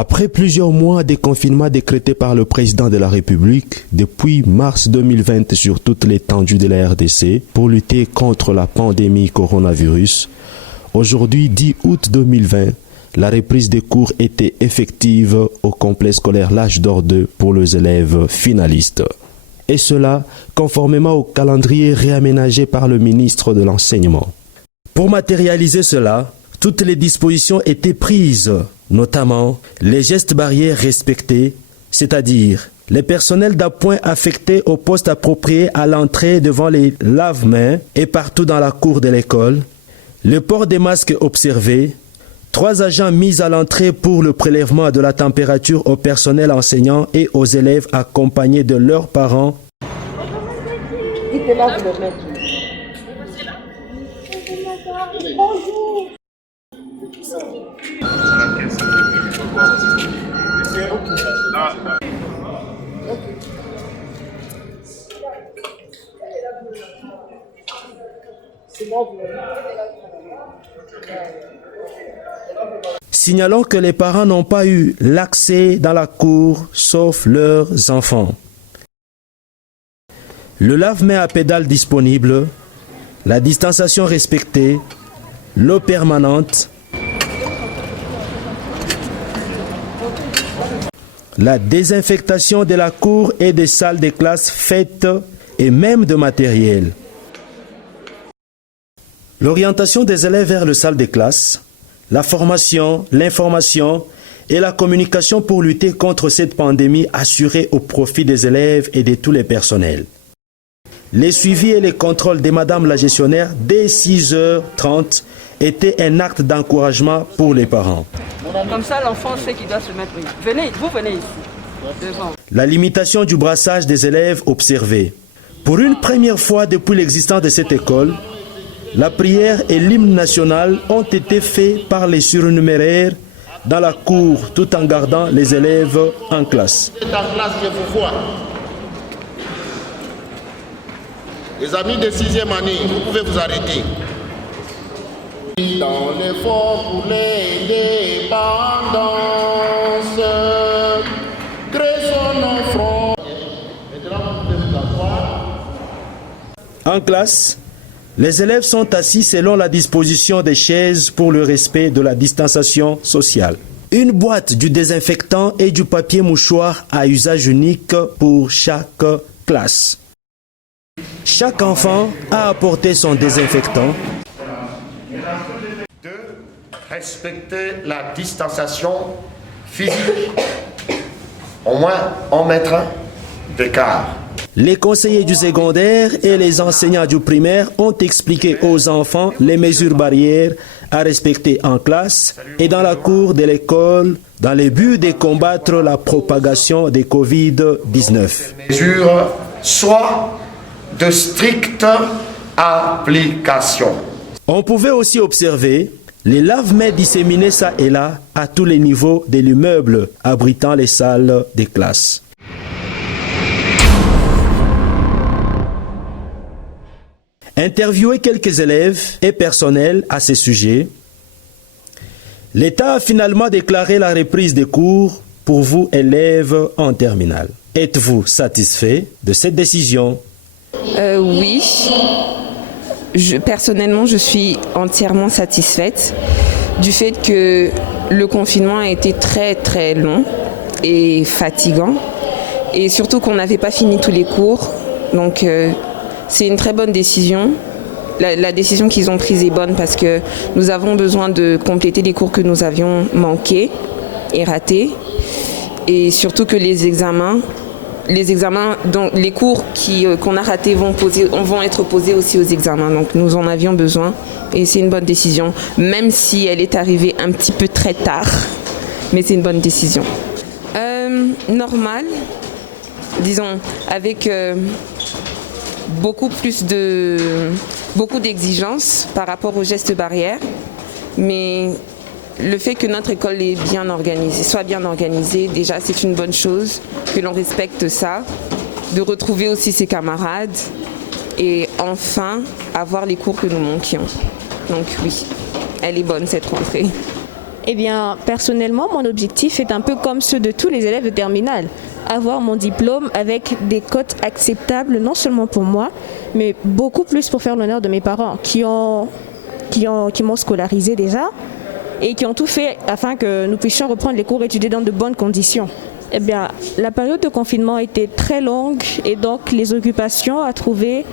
Après plusieurs mois de confinement décrété par le président de la République depuis mars 2020 sur toute l'étendue de la RDC pour lutter contre la pandémie coronavirus, aujourd'hui 10 août 2020, la reprise des cours était effective au complexe scolaire L'Âge d'Or 2 pour les élèves finalistes. Et cela conformément au calendrier réaménagé par le ministre de l'Enseignement. Pour matérialiser cela, toutes les dispositions étaient prises, notamment les gestes barrières respectés, c'est-à-dire les personnels d'appoint affectés au poste approprié à l'entrée devant les lave-mains et partout dans la cour de l'école, le port des masques observé, 3 agents mis à l'entrée pour le prélèvement de la température au personnel enseignant et aux élèves accompagnés de leurs parents. Signalons que les parents n'ont pas eu l'accès dans la cour sauf leurs enfants. Le lave-mains à pédale disponible, la distanciation respectée, l'eau permanente, la désinfectation de la cour et des salles de classe faites et même de matériel. L'orientation des élèves vers les salles de classe, la formation, l'information et la communication pour lutter contre cette pandémie assurée au profit des élèves et de tous les personnels. Les suivis et les contrôles de Madame la gestionnaire dès 6h30 étaient un acte d'encouragement pour les parents. Comme ça, l'enfant sait qu'il doit se mettre. Venez, vous venez ici. Devant. La limitation du brassage des élèves observée. Pour une première fois depuis l'existence de cette école, la prière et l'hymne national ont été faits par les surnuméraires dans la cour tout en gardant les élèves en classe. En classe, je vous vois. Les amis de 6e année, vous pouvez vous arrêter. Dans l'effort pour l'indépendance, graissons nos fronts. Maintenant, vous pouvez vous asseoir. En classe, les élèves sont assis selon la disposition des chaises pour le respect de la distanciation sociale. Une boîte du désinfectant et du papier mouchoir à usage unique pour chaque classe. Chaque enfant a apporté son désinfectant. De respecter la distanciation physique, au moins 1 mètre d'écart. Les conseillers du secondaire et les enseignants du primaire ont expliqué aux enfants les mesures barrières à respecter en classe et dans la cour de l'école dans le but de combattre la propagation de Covid-19. Mesures soit de stricte application. On pouvait aussi observer les lave-mains disséminés ça et là à tous les niveaux de l'immeuble abritant les salles des classes. Interviewé quelques élèves et personnels à ce sujet, l'État a finalement déclaré la reprise des cours pour vous, élèves en terminale. Êtes-vous satisfait de cette décision? Oui. Personnellement, je suis entièrement satisfaite du fait que le confinement a été très très long et fatigant. Et surtout qu'on n'avait pas fini tous les cours. Donc c'est une très bonne décision. La décision qu'ils ont prise est bonne parce que nous avons besoin de compléter les cours que nous avions manqués et ratés. Et surtout que les examens, donc les cours qu'on a ratés vont être posés aussi aux examens. Donc nous en avions besoin et c'est une bonne décision. Même si elle est arrivée un petit peu très tard, mais c'est une bonne décision. Normal, disons, avec beaucoup d'exigences par rapport aux gestes barrières, mais le fait que notre école est bien organisée, soit bien organisée, déjà c'est une bonne chose, que l'on respecte ça, de retrouver aussi ses camarades et enfin avoir les cours que nous manquions. Donc oui, elle est bonne cette rentrée. Eh bien, personnellement, mon objectif est un peu comme ceux de tous les élèves de terminale. Avoir mon diplôme avec des cotes acceptables, non seulement pour moi, mais beaucoup plus pour faire l'honneur de mes parents qui m'ont scolarisé déjà et qui ont tout fait afin que nous puissions reprendre les cours et étudier dans de bonnes conditions. Eh bien, la période de confinement était très longue et donc les occupations à trouver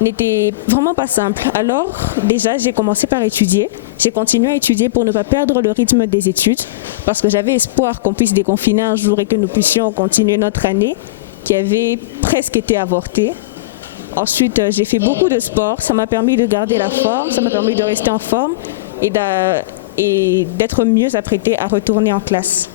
n'étaient vraiment pas simples. Alors, déjà, j'ai commencé par étudier. J'ai continué à étudier pour ne pas perdre le rythme des études parce que j'avais espoir qu'on puisse déconfiner un jour et que nous puissions continuer notre année qui avait presque été avortée. Ensuite, j'ai fait beaucoup de sport. Ça m'a permis de garder la forme, ça m'a permis de rester en forme et d'être mieux apprêtée à retourner en classe.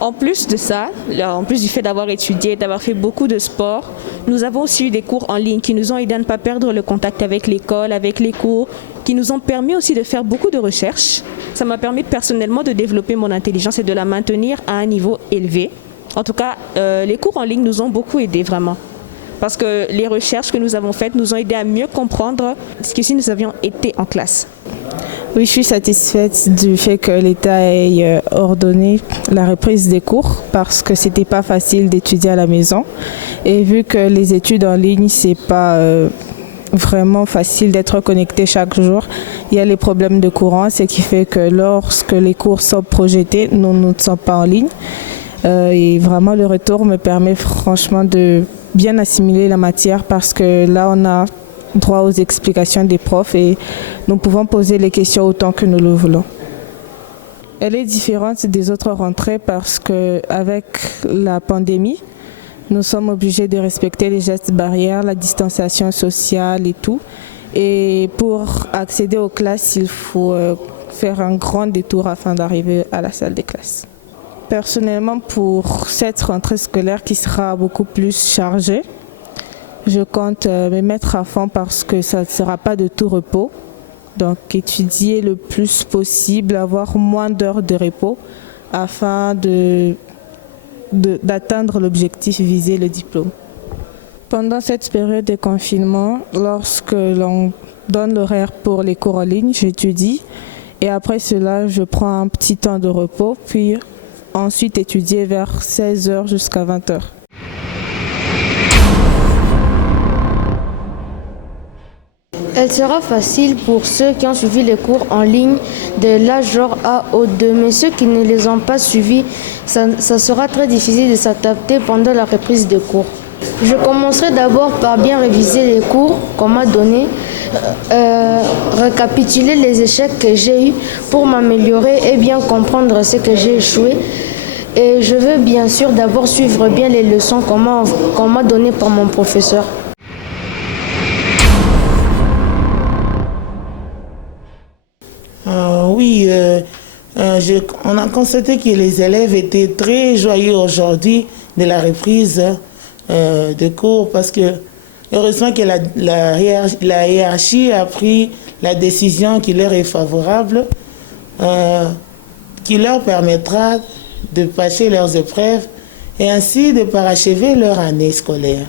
En plus de ça, en plus du fait d'avoir étudié, d'avoir fait beaucoup de sport, nous avons aussi eu des cours en ligne qui nous ont aidé à ne pas perdre le contact avec l'école, avec les cours, qui nous ont permis aussi de faire beaucoup de recherches. Ça m'a permis personnellement de développer mon intelligence et de la maintenir à un niveau élevé. En tout cas, les cours en ligne nous ont beaucoup aidés vraiment. Parce que les recherches que nous avons faites nous ont aidés à mieux comprendre ce que si nous avions été en classe. Oui, je suis satisfaite du fait que l'État ait ordonné la reprise des cours parce que c'était pas facile d'étudier à la maison. Et vu que les études en ligne, c'est pas vraiment facile d'être connecté chaque jour, il y a les problèmes de courant, ce qui fait que lorsque les cours sont projetés, nous ne sommes pas en ligne. Et vraiment, le retour me permet franchement de bien assimiler la matière parce que là, on a droit aux explications des profs et nous pouvons poser les questions autant que nous le voulons. Elle est différente des autres rentrées parce qu'avec la pandémie, nous sommes obligés de respecter les gestes barrières, la distanciation sociale et tout. Et pour accéder aux classes, il faut faire un grand détour afin d'arriver à la salle des classes. Personnellement, pour cette rentrée scolaire qui sera beaucoup plus chargée, je compte me mettre à fond parce que ça ne sera pas de tout repos. Donc étudier le plus possible, avoir moins d'heures de repos afin d'atteindre l'objectif visé, le diplôme. Pendant cette période de confinement, lorsque l'on donne l'horaire pour les cours en ligne, j'étudie et après cela, je prends un petit temps de repos, puis ensuite étudier vers 16h jusqu'à 20h. Elle sera facile pour ceux qui ont suivi les cours en ligne de l'âge genre A au 2, mais ceux qui ne les ont pas suivis, ça sera très difficile de s'adapter pendant la reprise des cours. Je commencerai d'abord par bien réviser les cours qu'on m'a donnés, récapituler les échecs que j'ai eus pour m'améliorer et bien comprendre ce que j'ai échoué. Et je veux bien sûr d'abord suivre bien les leçons qu'on m'a données par mon professeur. Oui, on a constaté que les élèves étaient très joyeux aujourd'hui de la reprise de cours parce que heureusement que la hiérarchie a pris la décision qui leur est favorable, qui leur permettra de passer leurs épreuves et ainsi de parachever leur année scolaire.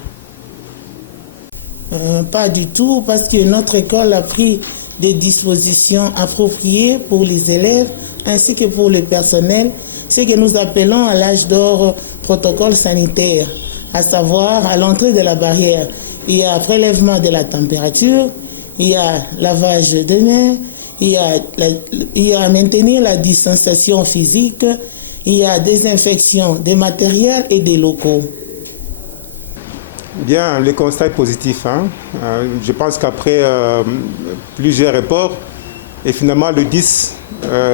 Pas du tout, parce que notre école a pris des dispositions appropriées pour les élèves ainsi que pour le personnel, ce que nous appelons à l'âge d'or protocole sanitaire, à savoir à l'entrée de la barrière, il y a prélèvement de la température, il y a lavage de mains, il y a maintenir la distanciation physique, il y a désinfection des matériels et des locaux. Bien, le constat est positif. Je pense qu'après plusieurs reports, et finalement le 10,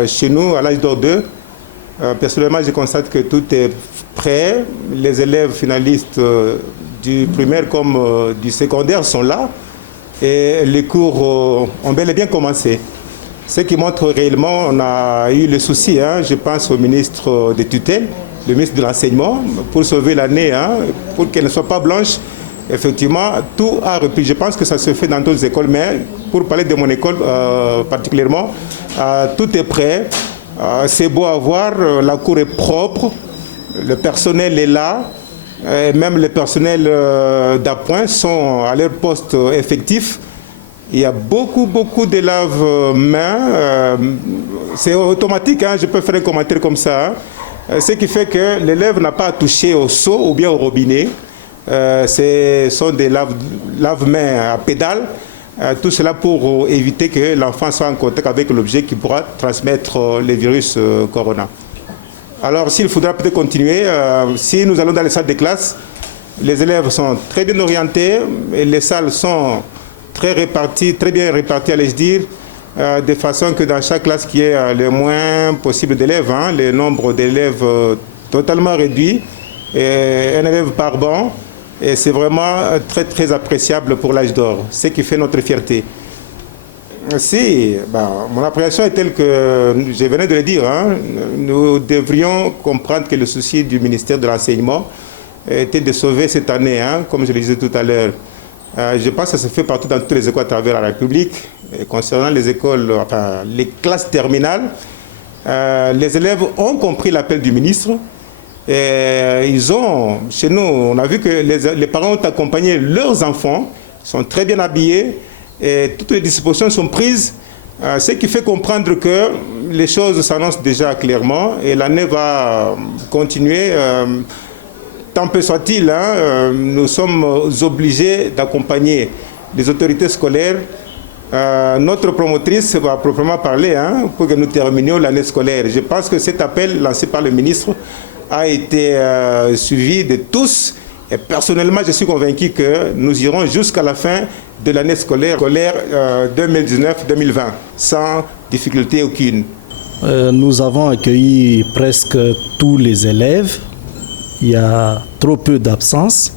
chez nous, à l'âge d'or 2, personnellement, je constate que tout est prêt. Les élèves finalistes du primaire comme du secondaire sont là. Et les cours ont bel et bien commencé. Ce qui montre réellement, on a eu le souci, je pense au ministre des tutelles, le ministre de l'enseignement, pour sauver l'année, pour qu'elle ne soit pas blanche. Effectivement, tout a repris. Je pense que ça se fait dans d'autres écoles, mais pour parler de mon école particulièrement, tout est prêt. C'est beau à voir, la cour est propre, le personnel est là, et même les personnels d'appoint sont à leur poste effectif. Il y a beaucoup de lave-mains. C'est automatique, hein, je peux faire un commentaire comme ça. Ce qui fait que l'élève n'a pas à toucher au seau ou bien au robinet. Ce sont des lave-mains à pédale. Tout cela pour éviter que l'enfant soit en contact avec l'objet qui pourra transmettre le virus corona. Alors s'il faudra peut-être continuer, si nous allons dans les salles de classe, les élèves sont très bien orientés et les salles sont très bien réparties, allais-je dire, de façon que dans chaque classe qu'il y ait le moins possible d'élèves, hein, le nombre d'élèves totalement réduit, et un élève par banc. Et c'est vraiment très appréciable pour l'âge d'or, ce qui fait notre fierté. Si, mon appréciation est telle que je venais de le dire, hein, nous devrions comprendre que le souci du ministère de l'Enseignement était de sauver cette année, hein, comme je le disais tout à l'heure. Je pense que ça se fait partout dans toutes les écoles à travers la République. Et concernant les écoles, enfin les classes terminales, les élèves ont compris l'appel du ministre. Et chez nous, on a vu que les parents ont accompagné leurs enfants, sont très bien habillés et toutes les dispositions sont prises, ce qui fait comprendre que les choses s'annoncent déjà clairement et l'année va continuer. Tant peu soit-il, hein, nous sommes obligés d'accompagner les autorités scolaires. Notre promotrice va proprement parler, hein, pour que nous terminions l'année scolaire. Je pense que cet appel lancé par le ministre a été suivi de tous et personnellement je suis convaincu que nous irons jusqu'à la fin de l'année scolaire 2019-2020 sans difficulté aucune. Nous avons accueilli presque tous les élèves. Il y a trop peu d'absence.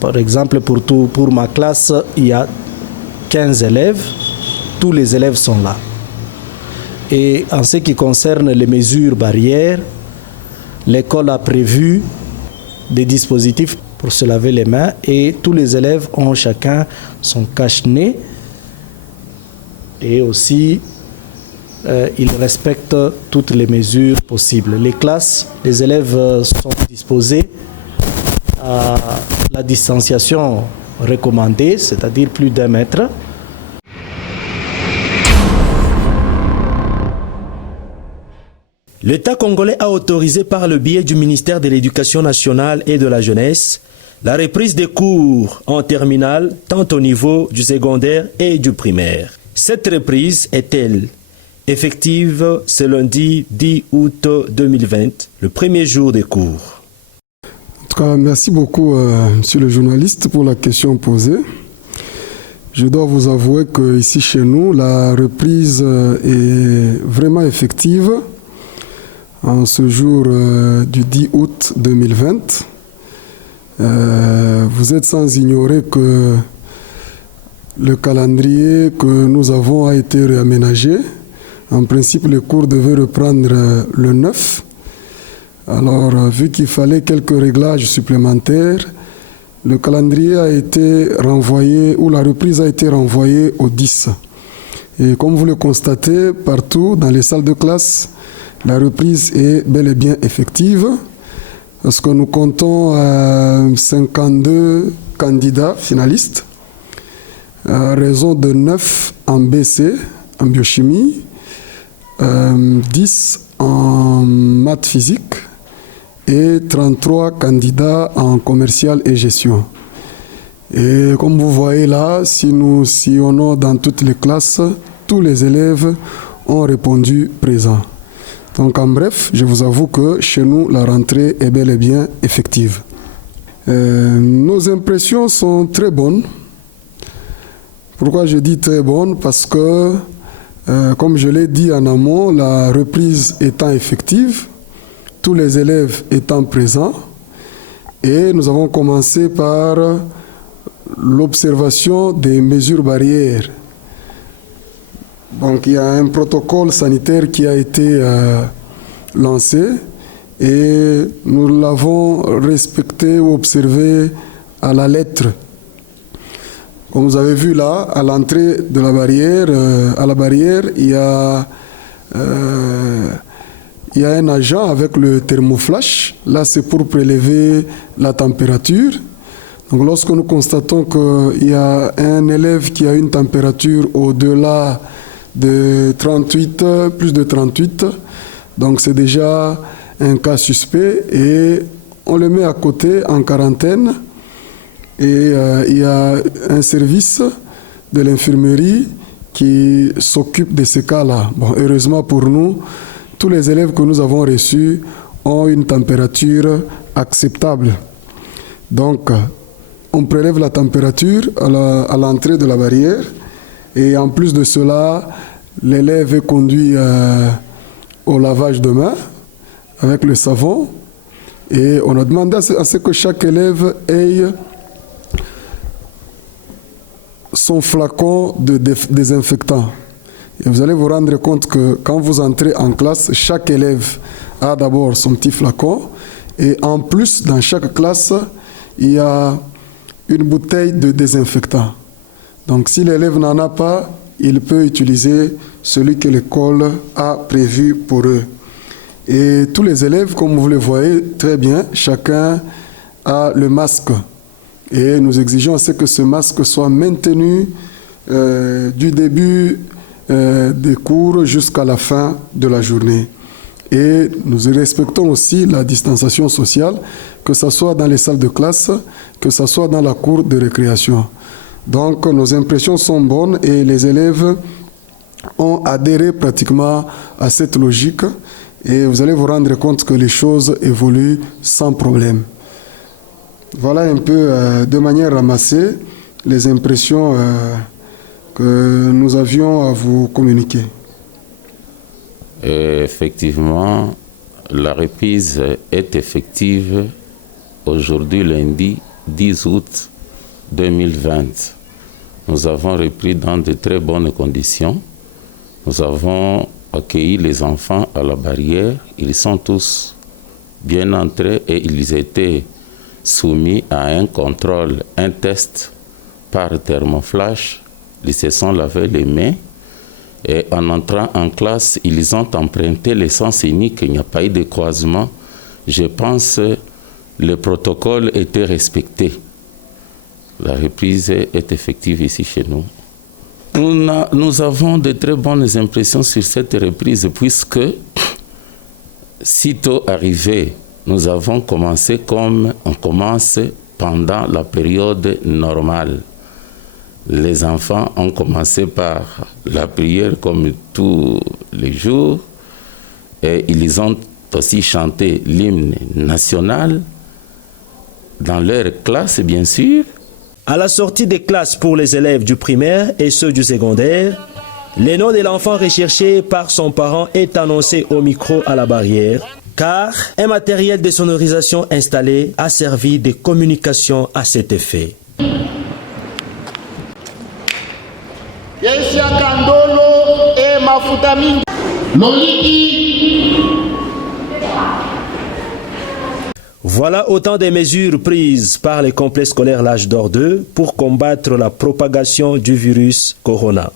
Par exemple, pour ma classe, il y a 15 élèves. Tous les élèves sont là. Et en ce qui concerne les mesures barrières, l'école a prévu des dispositifs pour se laver les mains et tous les élèves ont chacun son cache-nez et aussi ils respectent toutes les mesures possibles. Les classes, les élèves sont disposés à la distanciation recommandée, c'est-à-dire plus d'1 mètre. L'État congolais a autorisé par le biais du ministère de l'Éducation nationale et de la jeunesse la reprise des cours en terminale tant au niveau du secondaire et du primaire. Cette reprise est-elle effective ce lundi 10 août 2020, le premier jour des cours? En tout cas, merci beaucoup, monsieur le journaliste, pour la question posée. Je dois vous avouer qu'ici chez nous, la reprise est vraiment effective. En ce jour du 10 août 2020, vous êtes sans ignorer que le calendrier que nous avons a été réaménagé. En principe, les cours devaient reprendre le 9. Alors, vu qu'il fallait quelques réglages supplémentaires, le calendrier a été renvoyé, ou la reprise a été renvoyée au 10. Et comme vous le constatez, partout dans les salles de classe, la reprise est bel et bien effective parce que nous comptons 52 candidats finalistes à raison de 9 en BC, en biochimie, 10 en maths physique et 33 candidats en commercial et gestion. Et comme vous voyez là, si nous sillonnons dans toutes les classes, tous les élèves ont répondu présent. Donc en bref, je vous avoue que chez nous, la rentrée est bel et bien effective. Nos impressions sont très bonnes. Pourquoi je dis très bonnes? Parce que, comme je l'ai dit en amont, la reprise étant effective, tous les élèves étant présents, et nous avons commencé par l'observation des mesures barrières. Donc il y a un protocole sanitaire qui a été lancé et nous l'avons respecté ou observé à la lettre. Comme vous avez vu là, à l'entrée de la barrière, il y a un agent avec le thermoflash. Là, c'est pour prélever la température. Donc lorsque nous constatons qu'il y a un élève qui a une température au-delà de 38, plus de 38, donc c'est déjà un cas suspect et on le met à côté en quarantaine. Et il y a un service de l'infirmerie qui s'occupe de ces cas-là. Bon, heureusement pour nous, tous les élèves que nous avons reçus ont une température acceptable. Donc, on prélève la température à l'entrée de la barrière et en plus de cela, l'élève est conduit au lavage de mains avec le savon et on a demandé à ce que chaque élève ait son flacon de désinfectant. Et vous allez vous rendre compte que quand vous entrez en classe, chaque élève a d'abord son petit flacon et en plus, dans chaque classe, il y a une bouteille de désinfectant. Donc si l'élève n'en a pas, il peut utiliser celui que l'école a prévu pour eux. Et tous les élèves, comme vous le voyez très bien, chacun a le masque. Et nous exigeons à ce que ce masque soit maintenu du début des cours jusqu'à la fin de la journée. Et nous respectons aussi la distanciation sociale, que ce soit dans les salles de classe, que ce soit dans la cour de récréation. Donc nos impressions sont bonnes et les élèves ont adhéré pratiquement à cette logique et vous allez vous rendre compte que les choses évoluent sans problème. Voilà un peu de manière ramassée les impressions que nous avions à vous communiquer. Effectivement, la reprise est effective aujourd'hui lundi 10 août 2020. Nous avons repris dans de très bonnes conditions. Nous avons accueilli les enfants à la barrière. Ils sont tous bien entrés et ils étaient soumis à un contrôle, un test par thermoflash. Ils se sont lavés les mains et en entrant en classe, ils ont emprunté le sens unique. Il n'y a pas eu de croisement. Je pense que le protocole était respecté. La reprise est effective ici chez nous. Nous avons de très bonnes impressions sur cette reprise puisque, sitôt arrivé, nous avons commencé comme on commence pendant la période normale. Les enfants ont commencé par la prière comme tous les jours et ils ont aussi chanté l'hymne national dans leur classe, bien sûr. À la sortie des classes pour les élèves du primaire et ceux du secondaire, le nom de l'enfant recherché par son parent est annoncé au micro à la barrière, car un matériel de sonorisation installé a servi de communication à cet effet. Voilà autant de mesures prises par les complexes scolaires L'Âge d'Or 2 pour combattre la propagation du virus Corona.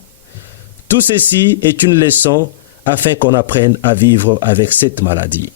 Tout ceci est une leçon afin qu'on apprenne à vivre avec cette maladie.